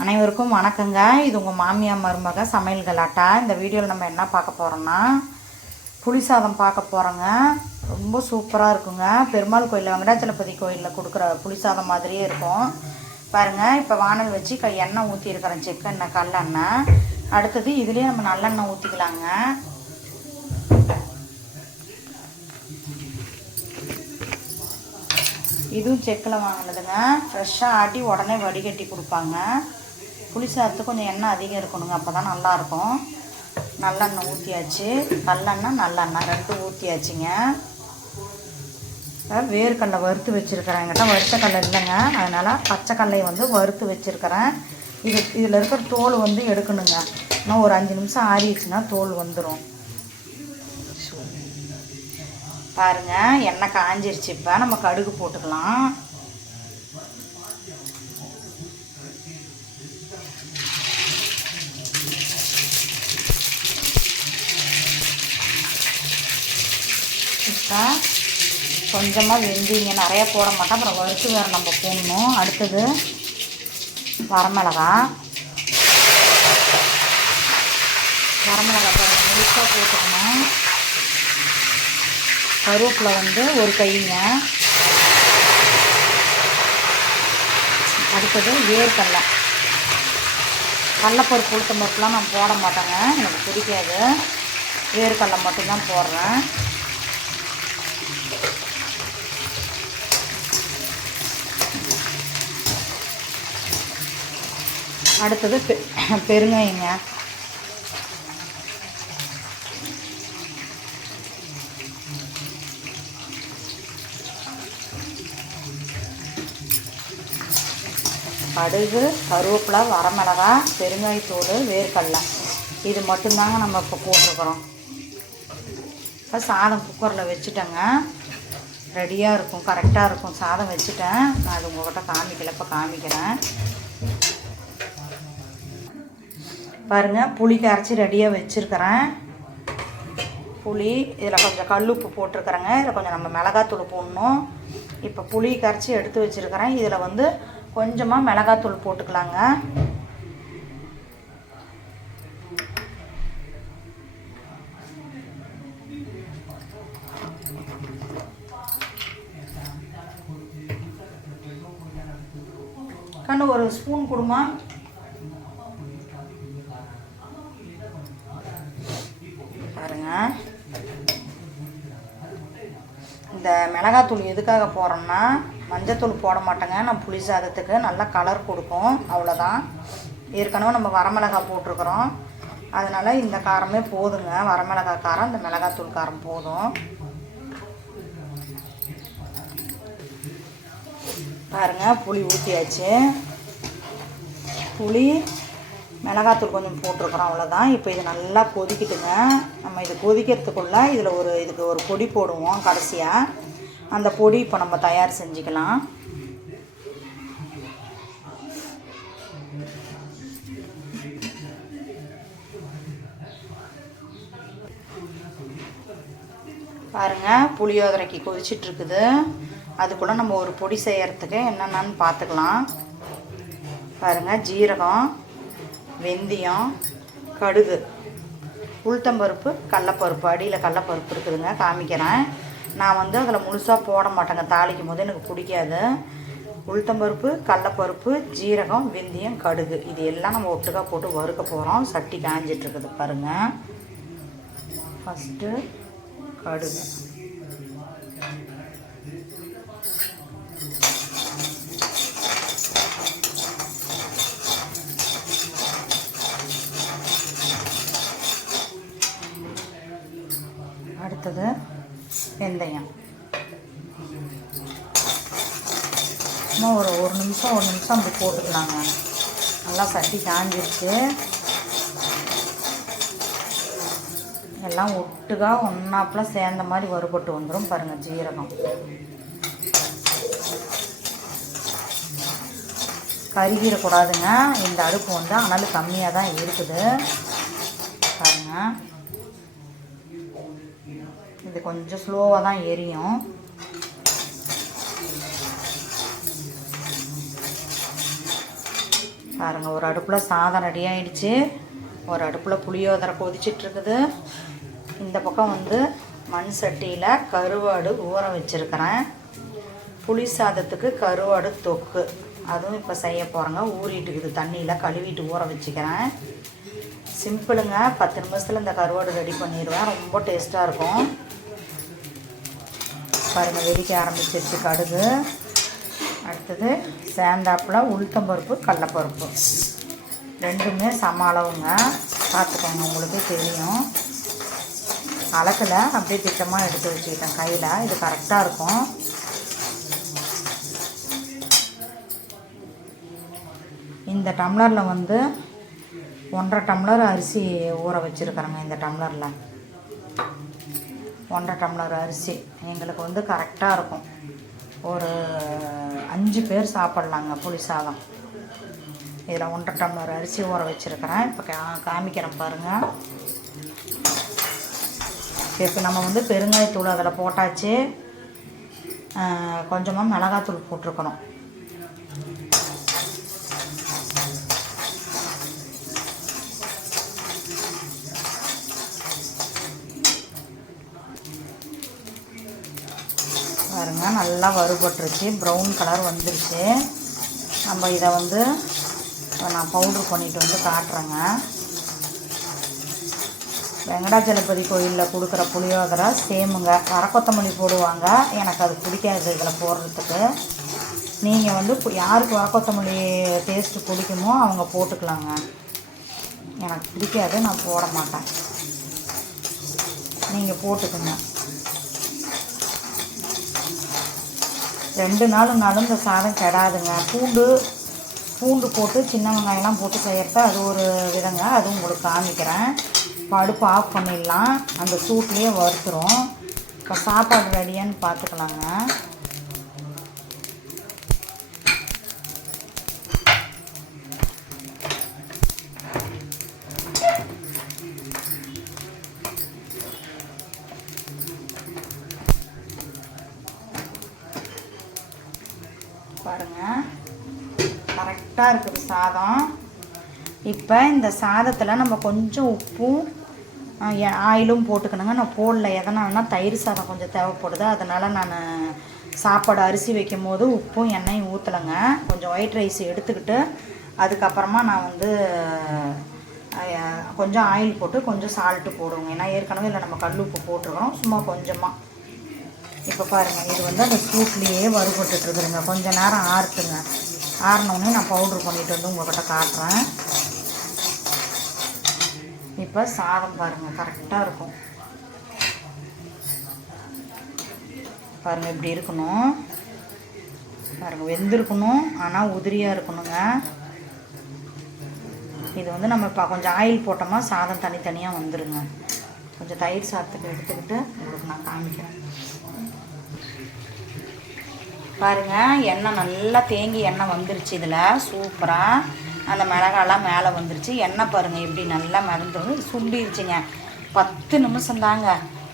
அனைவருக்கும் வணக்கங்க. இது உங்கள் மாமியார் மருமக சமையல் கலாட்டா. இந்த வீடியோவில் நம்ம என்ன பார்க்க போகிறோம்னா புளி சாதம் பார்க்க போகிறோங்க ரொம்ப சூப்பராக இருக்குங்க. பெருமாள் கோயிலில் வெங்கடாச்சலபதி கோயிலில் கொடுக்குற புளி சாதம் மாதிரியே இருக்கும். பாருங்கள் இப்போ வானல் வச்சு க எண்ணெய் ஊற்றிருக்கிறேன் செக்கெண்ணெய் கல்லெண்ணெய் அடுத்தது இதுலேயே நம்ம நல்லெண்ணெய் ஊற்றிக்கலாங்க இதுவும் செக்கில் வாங்கினதுங்க. ஃப்ரெஷ்ஷாக ஆட்டி உடனே வடிகட்டி கொடுப்பாங்க. புளி சாதத்துக்கு கொஞ்சம் எண்ணெய் அதிகம் இருக்கணுங்க. அப்போ தான் நல்லாயிருக்கும். நல்லெண்ணெய் ஊற்றியாச்சு நல்லெண்ணெய் நல்லெண்ணெய். ரெண்டும் ஊற்றியாச்சுங்க வேர்க்கடலை வறுத்து வச்சுருக்கிறேன். என்கிட்ட வறுத்தக்கடலை இல்லைங்க. அதனால் பச்சை கடலையை வந்து வறுத்து வச்சுருக்கிறேன். இது இதில் இருக்கிற தோல் வந்து எடுக்கணுங்க. இன்னும் ஒரு அஞ்சு நிமிஷம் ஆறிடுச்சுன்னா தோல் வந்துடும் பாருங்க எண்ணெய் காஞ்சிருச்சு. இப்போ நம்ம கடுகு போட்டுக்கலாம். இப்போ கொஞ்சமாக வெந்தீங்க நிறையா போட மாட்டோம் அப்புறம் வறுத்து வேறு நம்ம போடணும். அடுத்தது வரமிளகா. வரமிளகா பாருங்கள் முழுசாக போட்டுக்கணும். கருவேப்பில் வந்து ஒரு கைங்க. அடுத்தது வேர்க்கடலை. கடலப்பருப்பு கொடுத்த பருப்புலாம் நான் போட மாட்டேங்க. எனக்கு பிடிக்காது. வேர்க்கடலை மட்டும்தான் போடுறேன். அடுத்தது பெ பெருங்காயங்க. கடுகு கருவேப்பிலை வரமிளகா பெருங்காயத்தூள் வேர்க்கடலை. இது மட்டும்தாங்க நம்ம இப்போ போட்டிருக்கிறோம். இப்போ சாதம் குக்கரில் வச்சுட்டேங்க. ரெடியாக இருக்கும் கரெக்டாக இருக்கும். சாதம் வச்சுட்டேன். நான் அது உங்கள்கிட்ட காமிக்கல இப்போ காமிக்கிறேன். பாருங்கள் புளி கரைச்சி ரெடியாக வச்சுருக்கிறேன். புளி இதில் கொஞ்சம் கல் உப்பு போட்டிருக்கிறேங்க. இதில் கொஞ்சம் நம்ம மிளகாத்தூள் போடணும். இப்போ புளி கரைச்சி எடுத்து வச்சுருக்கிறேன். இதில் வந்து கொஞ்சமாக மிளகாத்தூள் போட்டுக்கலாங்க. கண்ணு ஒரு ஸ்பூன் கொடுமா? இந்த மிளகாத்தூள் எதுக்காக போடுறோம்னா மஞ்சத்தூள் போட மாட்டேங்க. நான் புளி சாதத்துக்கு நல்லா கலர் கொடுக்கும். அவ்வளோதான் ஏற்கனவே நம்ம வரமிளகா போட்டிருக்கிறோம். அதனால் இந்த காரமே போதுங்க. வரமிளகா காரம் இந்த மிளகாத்தூள் காரம் போதும். பாருங்கள் புளி ஊற்றியாச்சு புளி மிளகாத்தூள் கொஞ்சம் போட்டிருக்கிறோம் அவ்வளோதான் இப்போ இது நல்லா கொதிக்கிட்டுங்க. நம்ம இது கொதிக்கிறதுக்குள்ளே இதில் ஒரு இதுக்கு ஒரு பொடி போடுவோம் கடைசியாக அந்த பொடி இப்போ நம்ம தயார் செஞ்சுக்கலாம். பாருங்கள் புளியோதரைக்கு கொதிச்சிட்ருக்குது. அதுக்குள்ளே நம்ம ஒரு பொடி செய்கிறதுக்கு என்னென்னு பார்த்துக்கலாம். பாருங்கள் ஜீரகம். வெந்தயம் கடுகு உளுத்தம்பருப்பு கடலப்பருப்பு அடியில் கடலப்பருப்பு இருக்குதுங்க காமிக்கிறேன். நான் வந்து அதில் முழுசாக போட மாட்டேங்க தாளிக்கும் போது எனக்கு பிடிக்காது. உளுத்தம்பருப்பு கடலப்பருப்பு ஜீரகம் வெந்தயம் கடுகு இது எல்லாம் நம்ம ஒட்டுக்காக போட்டு வறுக்க போகிறோம் சட்டி காஞ்சிட்ருக்குது பாருங்கள் ஃபஸ்ட்டு கடுகு. அடுத்தது வெந்தயம். இன்னும் ஒரு ஒரு நிமிஷம் ஒரு நிமிஷம் அப்படி போட்டுக்கலாங்க. நல்லா சட்டி காஞ்சிருச்சு. எல்லாம் ஒட்டுக்கா ஒன்றாப்புல சேர்ந்த மாதிரி வறுபட்டு வந்துடும் பாருங்கள் ஜீரகம். கருகிடக்கூடாதுங்க. இந்த அடுப்பு வந்து அனல் கம்மியாக தான் இருக்குது. பாருங்கள் இது கொஞ்சம் ஸ்லோவாக தான் எரியும். பாருங்க ஒரு அடுப்பில் சாதம் ரெடி ஆயிடுச்சு. ஒரு அடுப்பில் புளியோதரை கொதிச்சிட்டு இருக்குது. இந்த பக்கம் வந்து மண் சட்டியில் கருவாடு ஊற வச்சுருக்கிறேன். புளி சாதத்துக்கு கருவாடு தொக்கு. அதுவும் இப்போ செய்ய போகிறேங்க ஊறிட்டு இருக்குது தண்ணியில் கழுவிட்டு ஊற வச்சுக்கிறேன். சிம்பிளுங்க. பத்து நிமிஷத்தில் இந்த கருவாடு ரெடி பண்ணிடுவேன். ரொம்ப டேஸ்ட்டாக இருக்கும். பாருங்கள் வெடிக்க ஆரம்பிச்சிருச்சு கடுகு. அடுத்தது சேந்தாப்பில் உளுத்தம்பருப்பு கடலப்பருப்பு. ரெண்டுமே சம அளவுங்க. பார்த்துக்கோங்க உங்களுக்கு தெரியும். அளக்கில் அப்படியே திட்டமாக எடுத்து வச்சுக்கிட்டேன் கையில். இது கரெக்டாக இருக்கும். இந்த டம்ளரில் வந்து ஒன்றரை டம்ளர் அரிசி ஊற வச்சுருக்குறேங்க இந்த டம்ளரில். ஒன்றரை டம்ளர் அரிசி. எங்களுக்கு வந்து கரெக்டாக இருக்கும். ஒரு அஞ்சு பேர் சாப்பிட்லாங்க புளி சாதம். இதில் ஒன்றரை டம்ளர் அரிசி ஊற வச்சுருக்கிறேன். இப்போ கா காமிக்கிறேன் பாருங்கள் இப்போ நம்ம வந்து பெருங்காயத்தூள் அதில் போட்டாச்சு. கொஞ்சமாக மிளகாத்தூள் போட்டிருக்கணும். நல்லா வறுபட்டுருச்சு. ப்ரௌன் கலர் வந்துருச்சு. நம்ம இதை வந்து நான் பவுட்ரு பண்ணிட்டு வந்து காட்டுறேங்க. வெங்கடாச்சலபதி கோயிலில் கொடுக்குற புளியோதரை சேமுங்க. வர கொத்தமல்லி போடுவாங்க. எனக்கு அது பிடிக்காது இதில் போடுறதுக்கு. நீங்கள் வந்து யாருக்கு வர கொத்தமல்லி டேஸ்ட்டு பிடிக்குமோ அவங்க போட்டுக்கலாங்க. எனக்கு பிடிக்காது நான் போட மாட்டேன். நீங்கள் போட்டுக்கோங்க. ரெண்டு நாளுனாலும் இந்த சாதம் கெடாதுங்க. பூண்டு பூண்டு போட்டு சின்ன வெங்காயம்லாம் போட்டு செய்யறத அது ஒரு விதங்க அது உங்களுக்கு காமிக்கிறேன். இப்போ அடுப்பு ஆஃப் பண்ணிடலாம். அந்த சூட்லேயே வறுத்துரும். இப்போ சாப்பாடு ரெடியான்னு பார்த்துக்கலாங்க. பாருங்கள் கரெக்டாக இருக்குது சாதம். இப்போ இந்த சாதத்தில் நம்ம கொஞ்சம் உப்பும் ஆயிலும் போட்டுக்கணுங்க. நான் போடல. எதனால்னா தயிர் சாதம் கொஞ்சம் தேவைப்படுது. அதனால் நான் சாப்பாடு அரிசி வைக்கும் போது உப்பும் எண்ணெயும் ஊற்றலைங்க கொஞ்சம் ஒயிட் ரைஸ் எடுத்துக்கிட்டு அதுக்கப்புறமா நான் வந்து கொஞ்சம் ஆயில் போட்டு கொஞ்சம் சால்ட்டு போடுவோங்க. ஏன்னா ஏற்கனவே இல்லை நம்ம கல் உப்பு போட்டிருக்கிறோம். சும்மா கொஞ்சமாக இப்போ பாருங்கள் இது வந்து அந்த சூட்லேயே வறுபட்டுட்டு கொஞ்சம் நேரம் ஆறுத்துங்க ஆறினோடனே நான் பவுட்ரு பண்ணிட்டு வந்து உங்கள்கிட்ட காட்டுறேன். இப்போ சாதம் பாருங்கள் கரெக்டாக இருக்கும். பாருங்கள் இப்படி இருக்கணும். பாருங்கள் வெந்திருக்கணும் ஆனால் உதிரியாக இருக்கணுங்க. இது வந்து நம்ம இப்போ கொஞ்சம் ஆயில் போட்டோமா சாதம் தனித்தனியாக வந்துடுங்க கொஞ்சம் தயிர் சாதத்துக்கு எடுத்துக்கிட்டு உங்களுக்கு நான் காமிக்கிறேன். பாருங்க எண்ணெய் நல்லா தேங்கி எண்ணெய் வந்துருச்சு இதில். சூப்பராக அந்த மிளகாலாம் மேலே வந்துருச்சு. எண்ணெய் பாருங்க எப்படி நல்லா மிதந்து வந்து சுண்டிருச்சுங்க. பத்து நிமிஷம் தாங்க.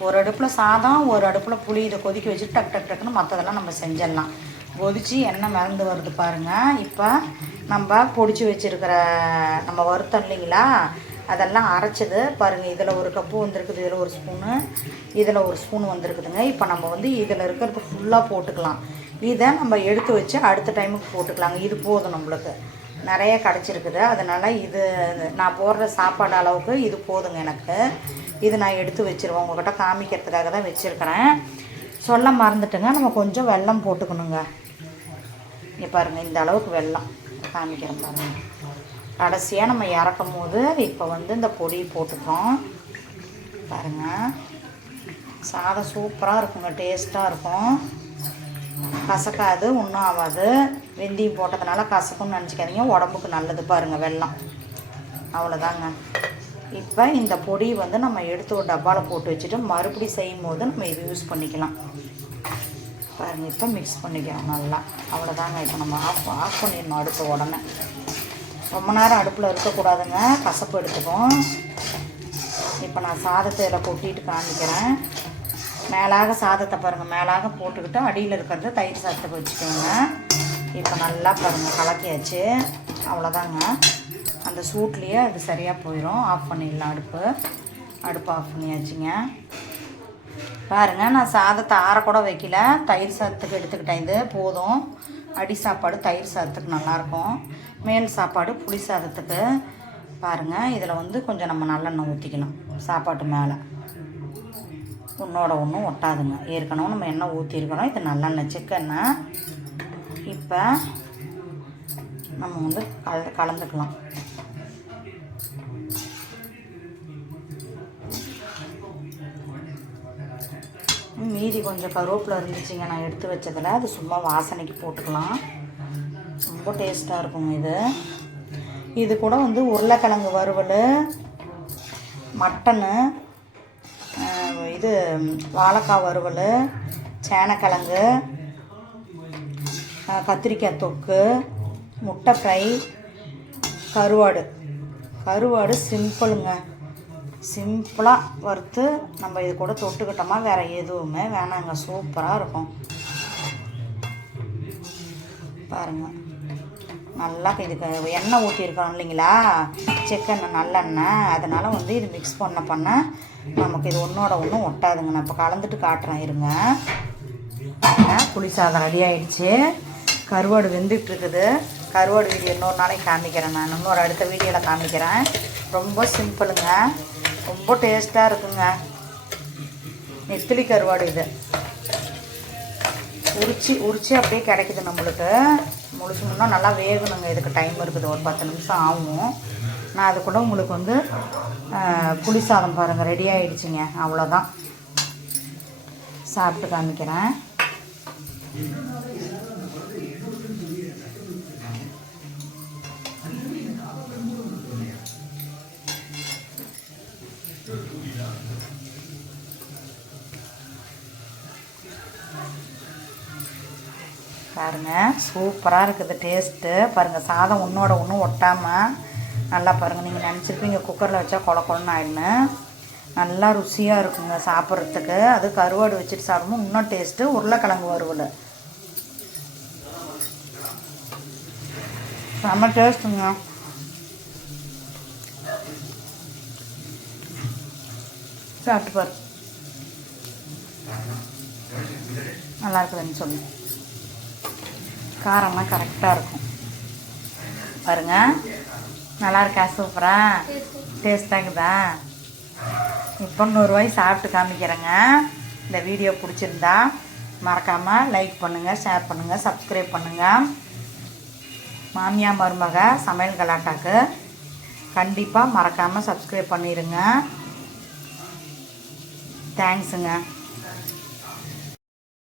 ஒரு அடுப்பில் சாதம் ஒரு அடுப்பில் புளி இதை கொதிக்க வச்சு டக் டக் டக்குன்னு மற்றதெல்லாம் நம்ம செஞ்சிடலாம். கொதிச்சு எண்ணெய் மிதந்து வருது பாருங்க. இப்போ நம்ம பொடிச்சு வச்சிருக்கிற நம்ம வருத்தம் இல்லைங்களா? அதெல்லாம் அரைச்சது. பாருங்கள் இதில் ஒரு கப்பு வந்திருக்குது. இதில் ஒரு ஸ்பூனு இதில் ஒரு ஸ்பூன் வந்திருக்குதுங்க. இப்போ நம்ம வந்து இதில் இருக்கிறது ஃபுல்லாக போட்டுக்கலாம். இதை நம்ம எடுத்து வச்சு அடுத்த டைமுக்கு போட்டுக்கலாங்க. இது போதும் நம்மளுக்கு. நிறைய கிடச்சிருக்குது. அதனால் இது நான் போடுற சாப்பாடு அளவுக்கு இது போதுங்க எனக்கு. இது நான் எடுத்து வச்சிருவேன். உங்கள்கிட்ட காமிக்கிறதுக்காக தான் வச்சுருக்கிறேன். சொல்ல மறந்துட்டுங்க. நம்ம கொஞ்சம் வெல்லம் போட்டுக்கணுங்க. இங்கே பாருங்கள் இந்த அளவுக்கு வெள்ளம் காமிக்கிறேன் பாருங்கள் கடைசியாக நம்ம இறக்கும் போது இப்போ வந்து இந்த பொடி போட்டுக்கிறோம். பாருங்கள் சாதம் சூப்பராக இருக்குங்க. டேஸ்ட்டாக இருக்கும். கசக்காது ஒன்றும் ஆகாது வெந்தயம் போட்டதுனால கசக்கும்னு நினச்சிக்காதீங்க. உடம்புக்கு நல்லது பாருங்கள் வெள்ளம். அவ்வளோதாங்க இப்போ இந்த பொடி வந்து நம்ம எடுத்து ஒரு டப்பாவில் போட்டு வச்சுட்டு மறுபடியும் செய்யும் போது நம்ம இது யூஸ் பண்ணிக்கலாம். பாருங்கள் இப்போ மிக்ஸ் பண்ணிக்கிறோம் நல்லா. அவ்வளோதாங்க இப்போ நம்ம ஆஃப் ஆஃப் பண்ணிடணும் அடுப்பு உடனே. ரொம்ப நேரம் அடுப்பில் இருக்கக்கூடாதுங்க. கசப்பு எடுத்துக்கும். இப்போ நான் சாதத்தை இதில் கொட்டிட்டு காமிக்கிறேன். மேலாக சாதத்தை பாருங்கள் மேலாக போட்டுக்கிட்டு அடியில் இருக்கிறத தயிர் சாதத்தை வச்சுக்கோங்க. இப்போ நல்லா பாருங்கள் கலக்கியாச்சு. அவ்வளோதாங்க அந்த சூட்லேயே அது சரியாக போயிடும் ஆஃப் பண்ணிடலாம் அடுப்பு. அடுப்பு ஆஃப் பண்ணியாச்சுங்க. பாருங்க நான் சாதத்தை ஆறக்கூட கூட வைக்கல. தயிர் சாதத்துக்கு எடுத்துக்கிட்டேன் இது. போதும். அடி சாப்பாடு தயிர் சாதத்துக்கு நல்லாயிருக்கும். மேல் சாப்பாடு புளி சாதத்துக்கு. பாருங்கள் இதில் வந்து கொஞ்சம் நம்ம நல்லெண்ணெய் ஊற்றிக்கலாம் சாப்பாட்டு மேலே. ஒன்றோட ஒன்றும் ஒட்டாதுங்க. ஏற்கனவே நம்ம எண்ணெய் ஊற்றிருக்கிறோம் இது நல்லெண்ணெய் செக்கெண்ணெய் இப்போ நம்ம வந்து கல கலந்துக்கலாம். மீதி கொஞ்சம் கருவேப்பிலை இருந்துச்சுங்க. நான் எடுத்து வச்சதில். அது சும்மா வாசனைக்கு போட்டுக்கலாம். ரொம்ப டேஸ்ட்டாக இருக்குங்க இது. இது கூட வந்து உருளைக்கிழங்கு வறுவல் மட்டனு இது வாழைக்காய் வறுவல் சேனக்கிழங்கு கத்திரிக்காய் தொக்கு முட்டை ஃப்ரை கருவாடு. கருவாடு சிம்பிளுங்க. சிம்பிளாக வறுத்து நம்ம இது கூட தொட்டுக்கிட்டோமா வேறு எதுவுமே வேணாங்க. சூப்பராக இருக்கும். பாருங்கள் நல்லா இதுக்கு எண்ணெய் ஊற்றிருக்கோம் இல்லைங்களா? செக்கெண்ணெய் நல்லெண்ணெய். அதனால் வந்து இது மிக்ஸ் பண்ண பண்ண நமக்கு இது ஒன்றோட ஒன்றும் ஒட்டாதுங்க. நான் இப்போ கலந்துட்டு காட்டுறேன் இருங்க. புளி சாதம் ரெடி ஆயிடுச்சு. கருவாடு வெந்துட்டு இருக்குது. கருவாடு வீடியோ இன்னொரு நாளைக்கு காமிக்கிறேன் நான். இன்னொரு அடுத்த வீடியோவில் காமிக்கிறேன். ரொம்ப சிம்பிளுங்க ரொம்ப டேஸ்ட்டாக இருக்குங்க. நெத்திலி கருவாடு இது. உரிச்சி உரிச்சி அப்படியே கிடைக்குது நம்மளுக்கு. முழுசு முன்னா நல்லா வேகணுங்க. இதுக்கு டைம் இருக்குது. ஒரு பத்து நிமிஷம் ஆகும். நான் அது கூட உங்களுக்கு வந்து ஆஹ், புளி சாதம் பாருங்கள் ரெடி ஆகிடுச்சிங்க அவ்வளோதான் சாப்பிட்டு காமிக்கிறேன். பாருங்க சூப்பராக இருக்குது டேஸ்ட்டு பாருங்கள் சாதம் ஒன்றோட ஒன்றும் ஒட்டாமல் நல்லா பாருங்கள் நீங்கள் நினச்சிருப்பீங்க குக்கரில் வச்சா கொல கொலன்னு ஆயிடுன்னு நல்லா ருசியாக இருக்குங்க சாப்பிட்றதுக்கு. அது கருவாடு வச்சுட்டு சாப்பிடும்போது இன்னும் டேஸ்ட்டு உருளைக்கிழங்கு வறுவல். செம்ம டேஸ்ட்டுங்க சாப்பிட்டு பாரு. நல்லா இருக்குதுன்னு சொல்லு. காரம்லாம் கரெக்டாக இருக்கும். பாருங்க. நல்லா இருக்கா சூப்பரா? டேஸ்ட்டாக இருக்குதா இப்போ நூறுரூவாய் சாப்பிட்டு காமிக்கிறேங்க. இந்த வீடியோ பிடிச்சிருந்தா மறக்காமல் லைக் பண்ணுங்கள் ஷேர் பண்ணுங்கள் சப்ஸ்கிரைப் பண்ணுங்கள் மாமியா மருமக சமையல் கலாட்டாக்கு கண்டிப்பாக மறக்காமல் சப்ஸ்கிரைப் பண்ணிடுங்க தேங்க்ஸுங்க